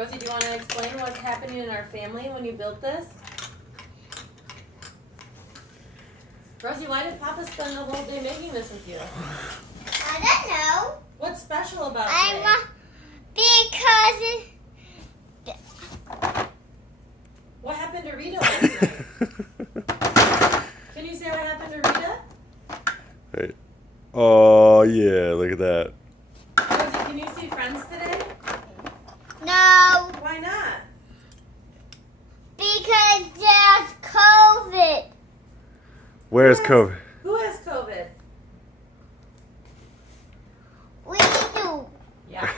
Rosie, do you want to explain what's happening in our family when you built this? Rosie, why did Papa spend the whole day making this with you? I don't know. What's special about today? Because What happened to Rita last night? Can you say what happened to Rita? Hey. Oh, yeah, look at that. Rosie, can you see friends today? no, Why not? because there's COVID. Where's Yes. COVID? Who has COVID? We do. Yeah.